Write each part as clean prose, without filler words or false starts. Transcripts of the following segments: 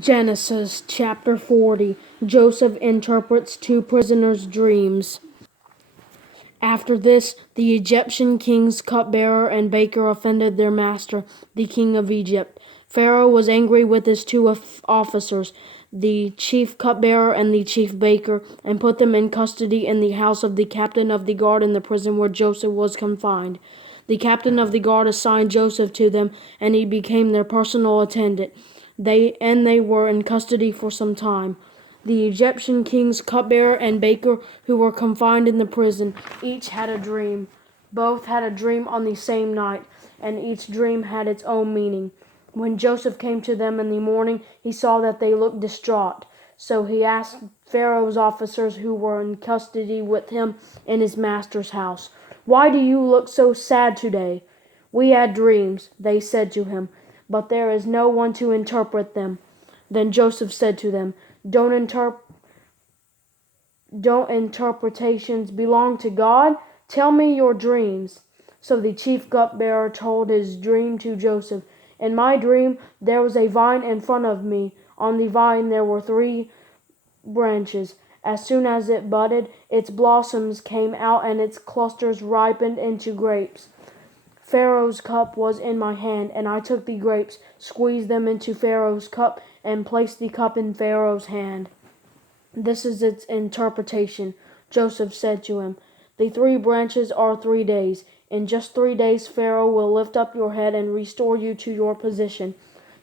Genesis chapter 40. Joseph interprets two prisoners' dreams. After this, the Egyptian king's cupbearer and baker offended their master, the king of Egypt. Pharaoh was angry with his two officers, the chief cupbearer and the chief baker, and put them in custody in the house of the captain of the guard in the prison where Joseph was confined. The captain of the guard assigned Joseph to them, and he became their personal attendant. They were in custody for some time. The Egyptian king's cupbearer and baker, who were confined in the prison, each had a dream. Both had a dream on the same night, and each dream had its own meaning. When Joseph came to them in the morning, he saw that they looked distraught. So he asked Pharaoh's officers who were in custody with him in his master's house, "Why do you look so sad today?" "We had dreams," they said to him, "but there is no one to interpret them." Then Joseph said to them, Don't interpretations belong to God? Tell me your dreams." So the chief cupbearer told his dream to Joseph. "In my dream, there was a vine in front of me. On the vine there were 3 branches. As soon as it budded, its blossoms came out and its clusters ripened into grapes. Pharaoh's cup was in my hand, and I took the grapes, squeezed them into Pharaoh's cup, and placed the cup in Pharaoh's hand. This is its interpretation." Joseph said to him, "The 3 branches are 3 days. In just 3 days Pharaoh will lift up your head and restore you to your position.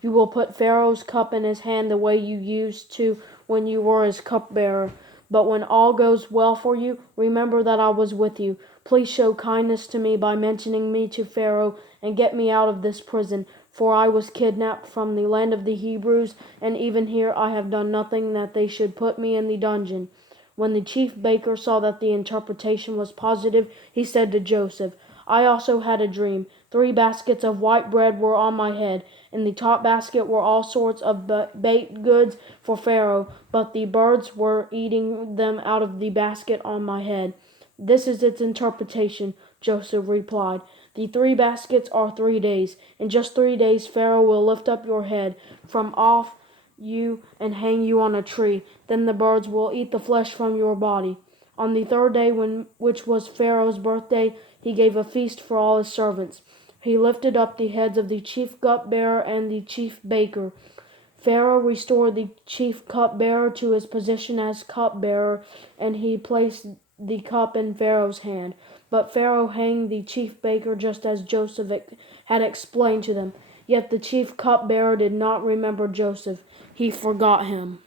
You will put Pharaoh's cup in his hand the way you used to when you were his cupbearer. But when all goes well for you, remember that I was with you. Please show kindness to me by mentioning me to Pharaoh and get me out of this prison, for I was kidnapped from the land of the Hebrews, and even here I have done nothing that they should put me in the dungeon." When the chief baker saw that the interpretation was positive, he said to Joseph, "I also had a dream. 3 baskets of white bread were on my head. In the top basket were all sorts of baked goods for Pharaoh, but the birds were eating them out of the basket on my head." "This is its interpretation," Joseph replied. "The 3 baskets are 3 days. In just 3 days Pharaoh will lift up your head from off you and hang you on a tree. Then the birds will eat the flesh from your body." On the 3rd day, which was Pharaoh's birthday, he gave a feast for all his servants. He lifted up the heads of the chief cupbearer and the chief baker. Pharaoh restored the chief cupbearer to his position as cupbearer, and he placed the cup in Pharaoh's hand. But Pharaoh hanged the chief baker just as Joseph had explained to them. Yet the chief cupbearer did not remember Joseph. He forgot him.